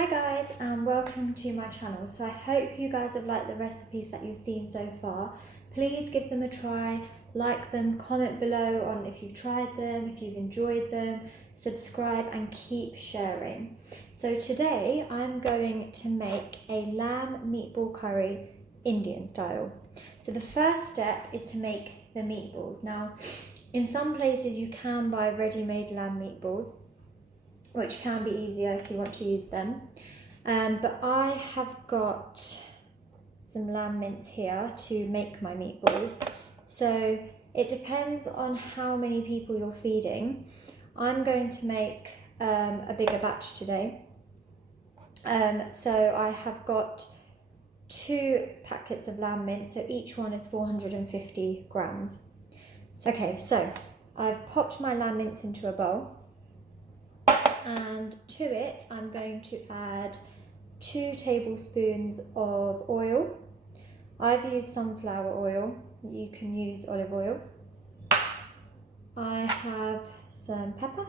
Hi guys and welcome to my channel. So I hope you guys have liked the recipes that you've seen so far. Please give them a try, like them, comment below on if you've tried them, if you've enjoyed them, subscribe and keep sharing. So today I'm going to make a lamb meatball curry Indian style. So the first step is to make the meatballs. Now in some places you can buy ready-made lamb meatballs, which can be easier if you want to use them. But I have got some lamb mince here to make my meatballs. So it depends on how many people you're feeding. I'm going to make a bigger batch today. So I have got 2 packets of lamb mince, so each one is 450 grams. Okay, so I've popped my lamb mince into a bowl. And to it I'm going to add 2 tablespoons of oil. I've used sunflower oil, you can use olive oil. I have some pepper.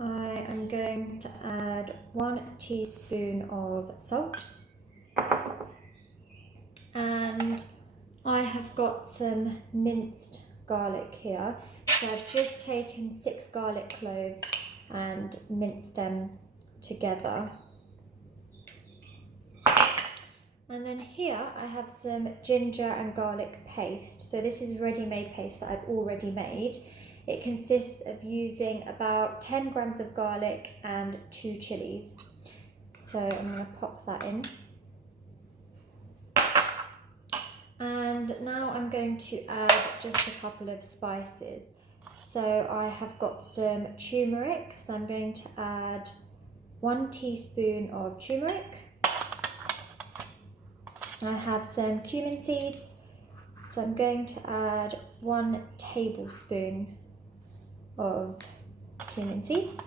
I am going to add 1 teaspoon of salt. And I have got some minced garlic here. So I've just taken 6 garlic cloves and minced them together. And then here I have some ginger and garlic paste. So this is ready-made paste that I've already made. It consists of using about 10 grams of garlic and 2 chillies. So I'm going to pop that in. And now I'm going to add just a couple of spices. So I have got some turmeric, so I'm going to add 1 teaspoon of turmeric. I have some cumin seeds, so I'm going to add 1 tablespoon of cumin seeds.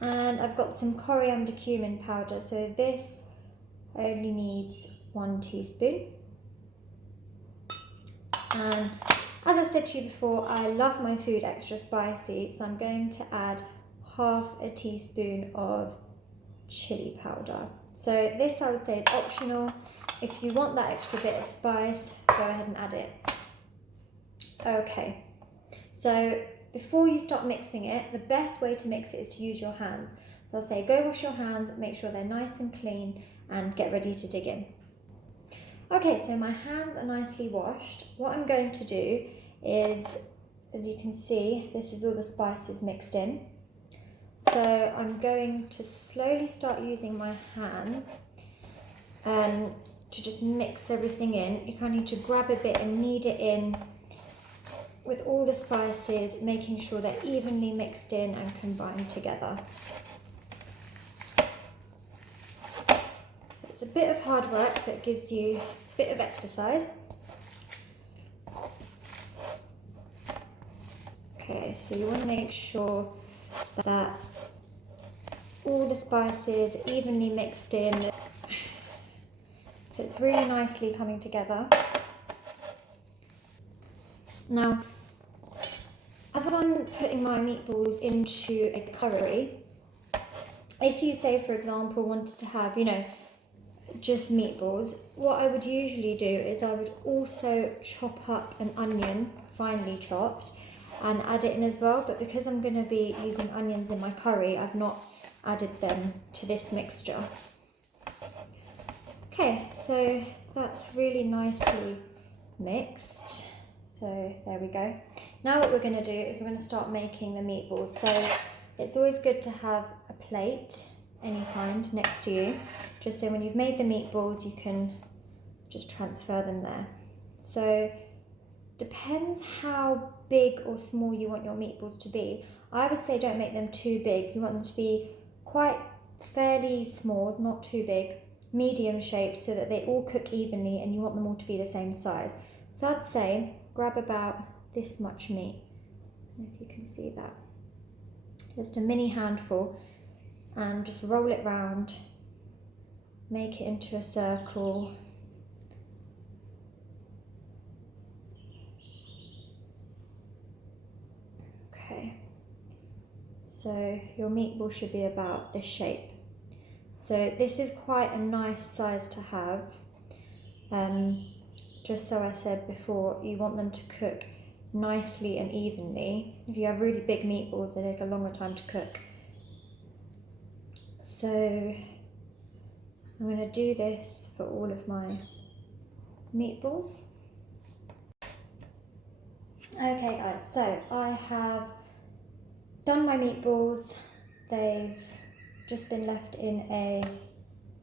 And I've got some coriander-cumin powder, so this only needs 1 teaspoon. And as I said to you before, I love my food extra spicy, so I'm going to add half a teaspoon of chilli powder. So this I would say is optional. If you want that extra bit of spice, go ahead and add it. Okay, so before you start mixing it, the best way to mix it is to use your hands. So I'll say go wash your hands, make sure they're nice and clean, and get ready to dig in. Okay, so my hands are nicely washed. What I'm going to do is, as you can see, this is all the spices mixed in. So I'm going to slowly start using my hands to just mix everything in. You kind of need to grab a bit and knead it in with all the spices, making sure they're evenly mixed in and combined together. It's a bit of hard work, but it gives you a bit of exercise. Okay, so you want to make sure that all the spices are evenly mixed in, so it's really nicely coming together. Now, as I'm putting my meatballs into a curry, if you say, for example, wanted to have, just meatballs, what I would usually do is I would also chop up an onion, finely chopped, and add it in as well, but because I'm going to be using onions in my curry, I've not added them to this mixture. Okay, so that's really nicely mixed, so there we go. Now what we're going to do is we're going to start making the meatballs. So it's always good to have a plate, any kind, next to you, just so when you've made the meatballs you can just transfer them there. So depends how big or small you want your meatballs to be. I would say don't make them too big. You want them to be quite fairly small, not too big, medium shaped, so that they all cook evenly, and you want them all to be the same size. So I'd say grab about this much meat, if you can see that, just a mini handful, and just roll it round, make it into a circle. Okay, So your meatball should be about this shape. So this is quite a nice size to have. Just so I said before, you want them to cook nicely and evenly. If you have really big meatballs, they take a longer time to cook. So I'm going to do this for all of my meatballs. Okay guys, so I have done my meatballs. They've just been left in a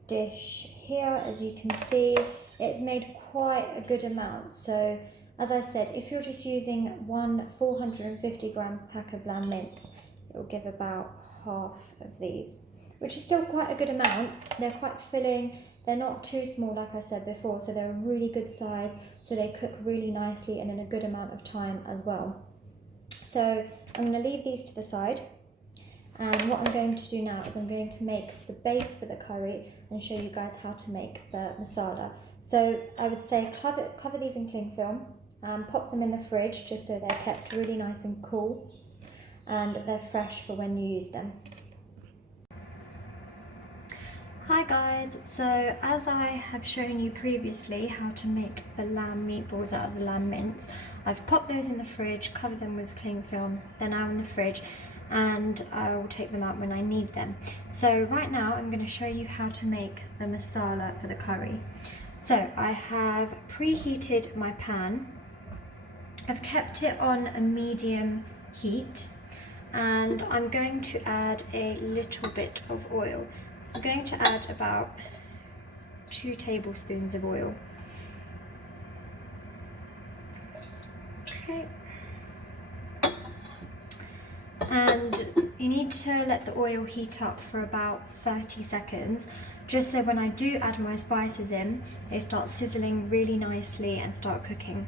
dish here. As you can see, it's made quite a good amount. So as I said, if you're just using one 450 gram pack of lamb mince, it will give about half of these, which is still quite a good amount. They're quite filling. They're not too small, like I said before, so they're a really good size, so they cook really nicely and in a good amount of time as well. So I'm going to leave these to the side, and what I'm going to do now is I'm going to make the base for the curry and show you guys how to make the masala. So I would say cover these in cling film, pop them in the fridge just so they're kept really nice and cool and they're fresh for when you use them. Hi guys, so as I have shown you previously how to make the lamb meatballs out of the lamb mince, I've popped those in the fridge, covered them with cling film, they're now in the fridge, and I will take them out when I need them. So right now I'm going to show you how to make the masala for the curry. So I have preheated my pan, I've kept it on a medium heat, and I'm going to add a little bit of oil. I'm going to add about 2 tablespoons of oil. Okay. And you need to let the oil heat up for about 30 seconds, just so when I do add my spices in, they start sizzling really nicely and start cooking.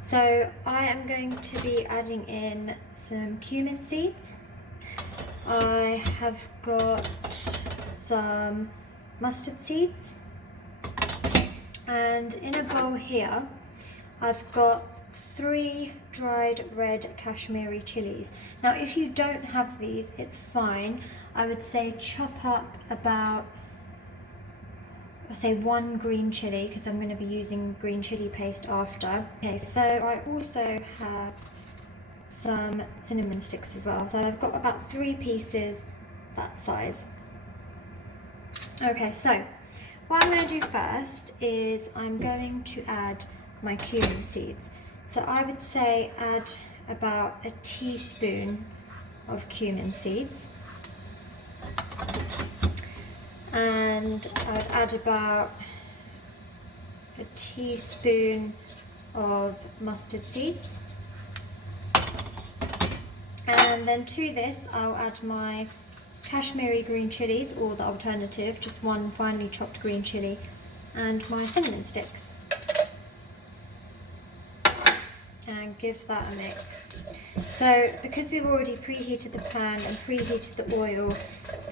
So I am going to be adding in some cumin seeds. I have got some mustard seeds, and in a bowl here I've got 3 dried red Kashmiri chillies. Now if you don't have these, it's fine. I would say chop up about, I'll say 1 green chilli, because I'm going to be using green chilli paste after. Okay, so I also have some cinnamon sticks as well. So I've got about 3 pieces that size. Okay, so what I'm going to do first is I'm going to add my cumin seeds. So I would say add about a teaspoon of cumin seeds, and I'd add about a teaspoon of mustard seeds, and then to this I'll add my Kashmiri green chilies, or the alternative, just 1 finely chopped green chilli, and my cinnamon sticks, and give that a mix. So because we've already preheated the pan and preheated the oil,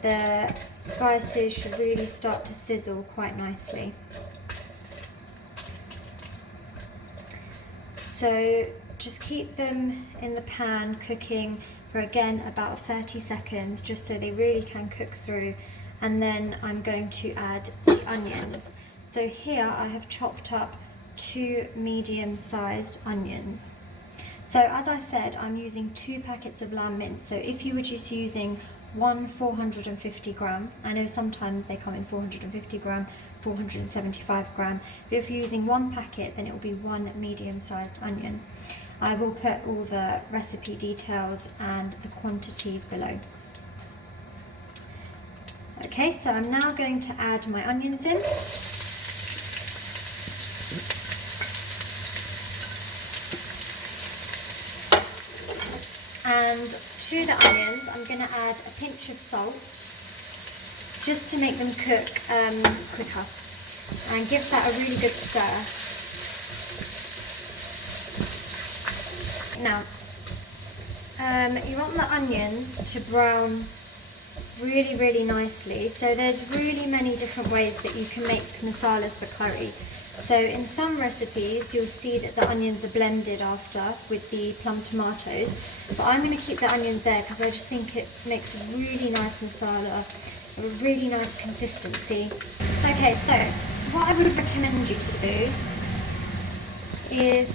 the spices should really start to sizzle quite nicely. So just keep them in the pan cooking for, again, about 30 seconds, just so they really can cook through, and then I'm going to add the onions. So here I have chopped up 2 medium-sized onions. So as I said, I'm using 2 packets of lamb mince. So if you were just using one 450 gram, I know sometimes they come in 450 gram, 475 gram, but if you're using 1 packet, then it will be 1 medium-sized onion. I will put all the recipe details and the quantities below. Okay, so I'm now going to add my onions in. And to the onions, I'm going to add a pinch of salt, just to make them cook quicker, and give that a really good stir. Now, you want the onions to brown really nicely. So there's really many different ways that you can make masalas for curry. So in some recipes you'll see that the onions are blended after with the plum tomatoes, but I'm going to keep the onions there because I just think it makes a really nice masala, a really nice consistency. Okay, so what I would recommend you to do is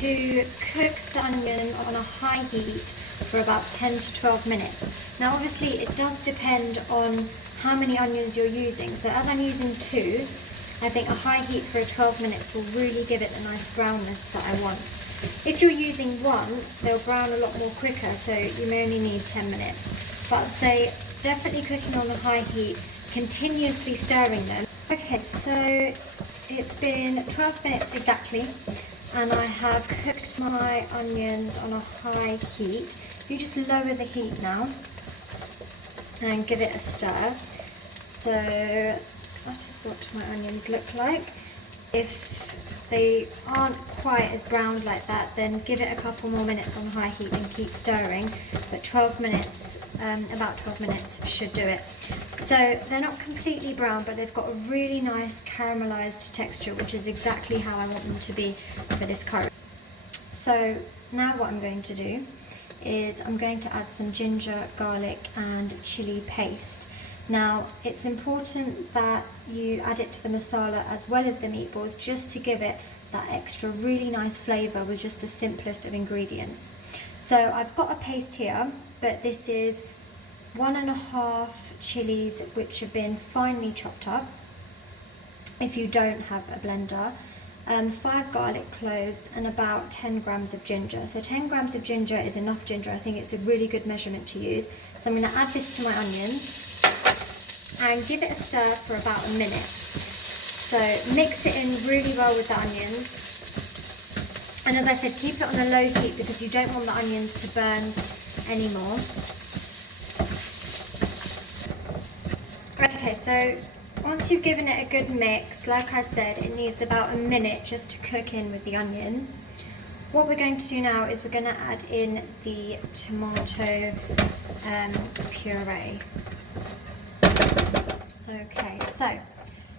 to cook the onion on a high heat for about 10 to 12 minutes. Now obviously it does depend on how many onions you're using. So as I'm using 2, I think a high heat for 12 minutes will really give it the nice brownness that I want. If you're using 1, they'll brown a lot more quicker, so you may only need 10 minutes. But I'd say definitely cooking on a high heat, continuously stirring them. Okay, so it's been 12 minutes exactly, and I have cooked my onions on a high heat. You just lower the heat now and give it a stir. So that is what my onions look like. If they aren't quite as browned like that, then give it a couple more minutes on high heat and keep stirring. But 12 minutes, about 12 minutes should do it. So they're not completely brown, but they've got a really nice caramelized texture, which is exactly how I want them to be for this curry. So now what I'm going to do is I'm going to add some ginger, garlic and chilli paste. Now it's important that you add it to the masala as well as the meatballs, just to give it that extra really nice flavour with just the simplest of ingredients. So I've got a paste here, but this is 1.5 chillies which have been finely chopped up, if you don't have a blender, 5 garlic cloves and about 10 grams of ginger. So 10 grams of ginger is enough ginger. I think it's a really good measurement to use. So I'm going to add this to my onions and give it a stir for about a minute. So mix it in really well with the onions. And as I said, keep it on a low heat because you don't want the onions to burn anymore. Okay, so once you've given it a good mix, like I said, it needs about a minute just to cook in with the onions. What we're going to do now is we're going to add in the tomato puree. Okay, so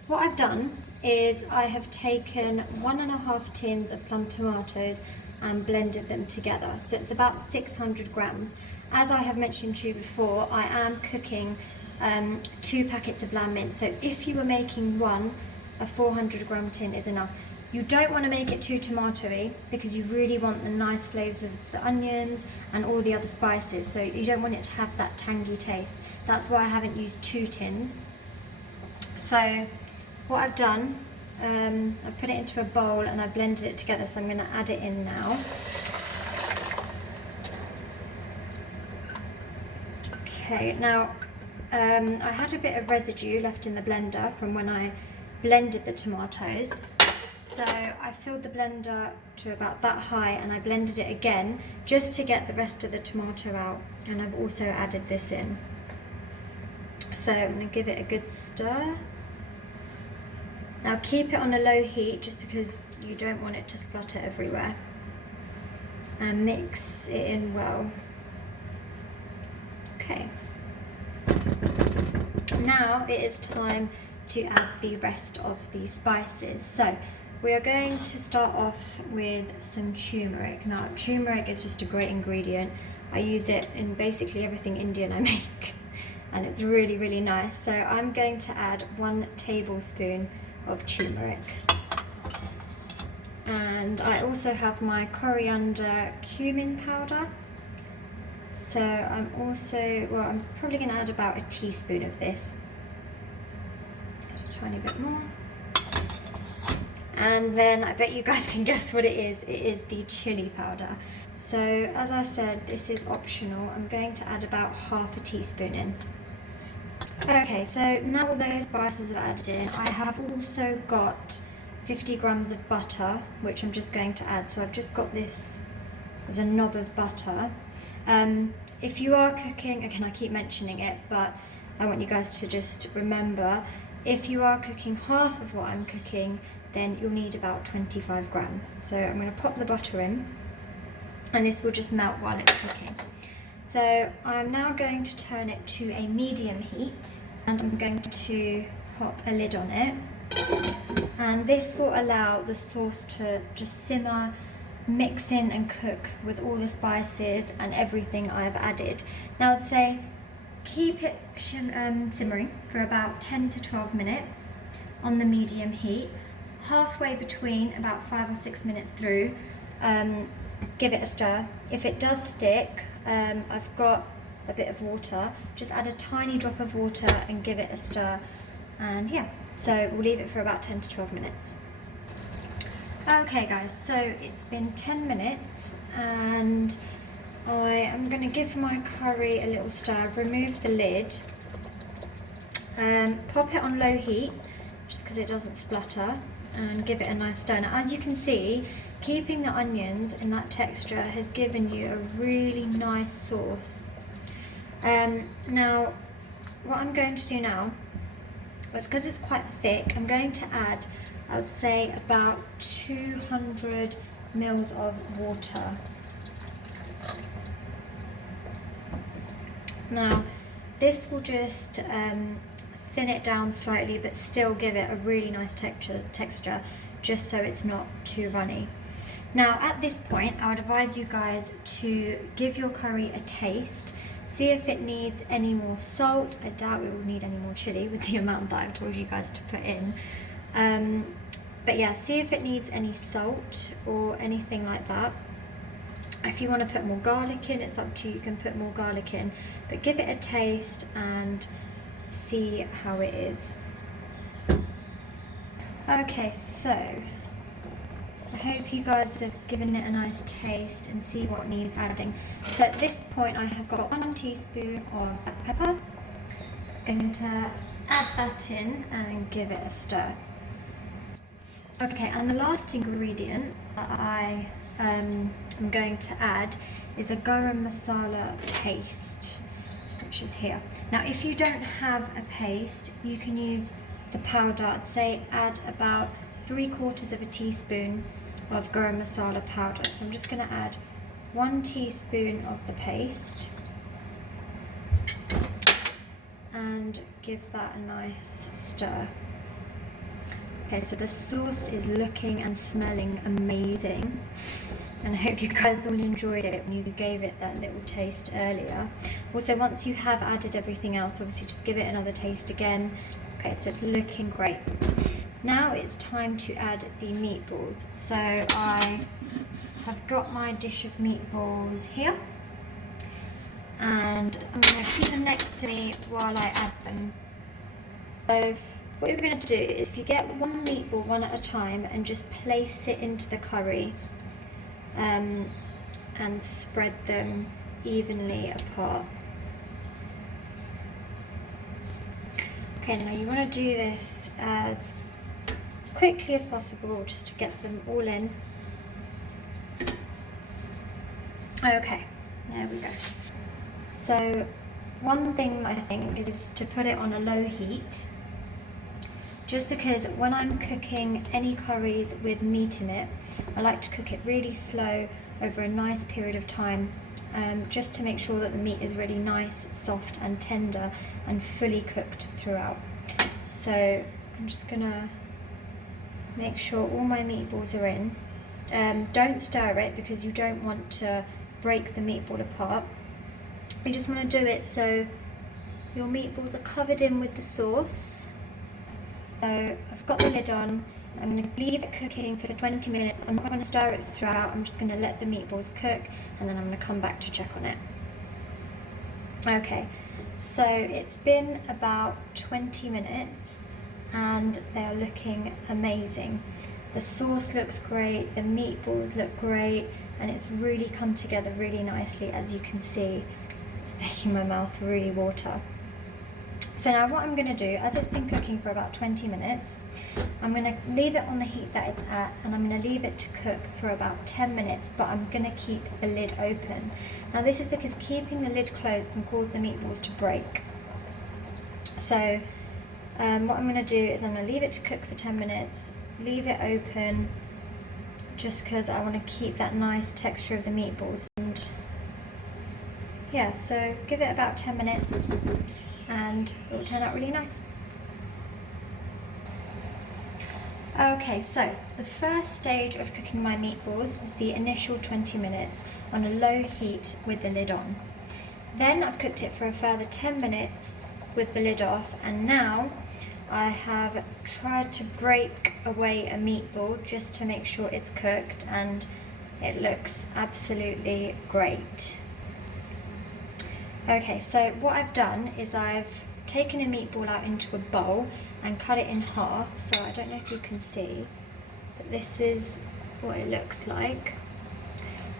what I've done is I have taken 1.5 tins of plum tomatoes and blended them together. So it's about 600 grams. As I have mentioned to you before, I am cooking 2 packets of lamb mince. So if you were making one, a 400 gram tin is enough. You don't want to make it too tomatoey because you really want the nice flavours of the onions and all the other spices. So you don't want it to have that tangy taste. That's why I haven't used 2 tins. So what I've done, I've put it into a bowl and I've blended it together, so I'm going to add it in now. Okay, now I had a bit of residue left in the blender from when I blended the tomatoes, so I filled the blender to about that high and I blended it again just to get the rest of the tomato out, and I've also added this in. So I'm going to give it a good stir. Now keep it on a low heat just because you don't want it to splutter everywhere, and mix it in well. Okay. Now it is time to add the rest of the spices. So we are going to start off with some turmeric. Now turmeric is just a great ingredient. I use it in basically everything Indian I make and it's really, really nice. So I'm going to add 1 tablespoon of turmeric. And I also have my coriander-cumin powder. So I'm probably going to add about a teaspoon of this. Add a tiny bit more. And then I bet you guys can guess what it is. It is the chilli powder. So as I said, this is optional. I'm going to add about half a teaspoon in. Okay, so now all those spices are added in, I have also got 50 grams of butter, which I'm just going to add. So I've just got this as a knob of butter. If you are cooking, again I keep mentioning it, but I want you guys to just remember, if you are cooking half of what I'm cooking, then you'll need about 25 grams. So I'm going to pop the butter in, and this will just melt while it's cooking. So I'm now going to turn it to a medium heat, and I'm going to pop a lid on it. And this will allow the sauce to just simmer, mix in and cook with all the spices and everything I've added. Now I'd say keep it simmering for about 10 to 12 minutes on the medium heat. Halfway between, about 5 or 6 minutes through, give it a stir. If it does stick, I've got a bit of water, just add a tiny drop of water and give it a stir. And yeah, so we'll leave it for about 10 to 12 minutes. Okay guys, so it's been 10 minutes and I am going to give my curry a little stir. I've removed the lid. Pop it on low heat just because it doesn't splutter, and give it a nice stir. Now as you can see, keeping the onions in that texture has given you a really nice sauce. Now what I'm going to do now is, because it's quite thick, I'm going to add, I would say, about 200 mils of water. Now this will just thin it down slightly but still give it a really nice texture, just so it's not too runny. Now at this point I would advise you guys to give your curry a taste, see if it needs any more salt. I doubt it will need any more chilli with the amount that I've told you guys to put in. But yeah, see if it needs any salt or anything like that. If you want to put more garlic in, it's up to you, you can put more garlic in, but give it a taste and see how it is. Okay, so I hope you guys have given it a nice taste and see what needs adding. So at this point I have got 1 teaspoon of black pepper. I'm going to add that in and give it a stir. Okay, and the last ingredient that I am going to add is a garam masala paste, which is here. Now if you don't have a paste, you can use the powder. I'd say add about 3/4 of a teaspoon of garam masala powder. So I'm just going to add 1 teaspoon of the paste and give that a nice stir. Okay, so the sauce is looking and smelling amazing, and I hope you guys all enjoyed it when you gave it that little taste earlier. Also, once you have added everything else, obviously just give it another taste again. Okay, so it's looking great. Now it's time to add the meatballs. So I have got my dish of meatballs here, and I'm going to keep them next to me while I add them. So what you're going to do is, if you get one meatball one at a time and just place it into the curry and spread them evenly apart. Okay, now you want to do this as quickly as possible just to get them all in. Okay, there we go. So one thing I think is to put it on a low heat, just because when I'm cooking any curries with meat in it, I like to cook it really slow over a nice period of time, just to make sure that the meat is really nice, soft and tender and fully cooked throughout. So I'm just gonna make sure all my meatballs are in. Don't stir it because you don't want to break the meatball apart. You just want to do it so your meatballs are covered in with the sauce. So I've got the lid on. I'm going to leave it cooking for 20 minutes. I'm not going to stir it throughout. I'm just going to let the meatballs cook, and then I'm going to come back to check on it. Okay, so it's been about 20 minutes and they're looking amazing. The sauce looks great, the meatballs look great, and it's really come together really nicely, as you can see. It's making my mouth really water. So now what I'm going to do, as it's been cooking for about 20 minutes, I'm going to leave it on the heat that it's at, and I'm going to leave it to cook for about 10 minutes, but I'm going to keep the lid open. Now this is because keeping the lid closed can cause the meatballs to break. So what I'm going to do is I'm going to leave it to cook for 10 minutes, leave it open, just because I want to keep that nice texture of the meatballs. And yeah, so give it about 10 minutes and it will turn out really nice. Okay, so the first stage of cooking my meatballs was the initial 20 minutes on a low heat with the lid on. Then I've cooked it for a further 10 minutes with the lid off, and now I have tried to break away a meatball just to make sure it's cooked, and it looks absolutely great. Okay, so what I've done is I've taken a meatball out into a bowl and cut it in half. So I don't know if you can see, but this is what it looks like.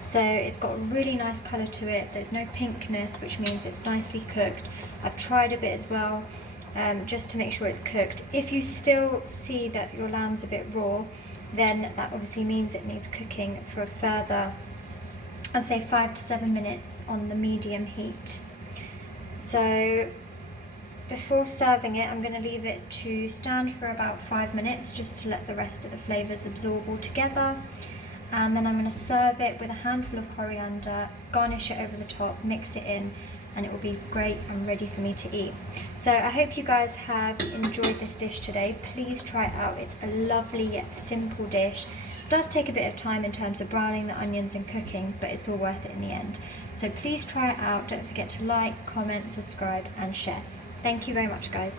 So it's got a really nice colour to it. There's no pinkness, which means it's nicely cooked. I've tried a bit as well, just to make sure it's cooked. If you still see that your lamb's a bit raw, then that obviously means it needs cooking for a further, I'd say 5 to 7 minutes on the medium heat. So before serving it, I'm going to leave it to stand for about 5 minutes just to let the rest of the flavours absorb all together. And then I'm going to serve it with a handful of coriander, garnish it over the top, mix it in, and it will be great and ready for me to eat. So I hope you guys have enjoyed this dish today. Please try it out. It's a lovely yet simple dish. It does take a bit of time in terms of browning the onions and cooking, but it's all worth it in the end. So please try it out. Don't forget to like, comment, subscribe and share. Thank you very much, guys.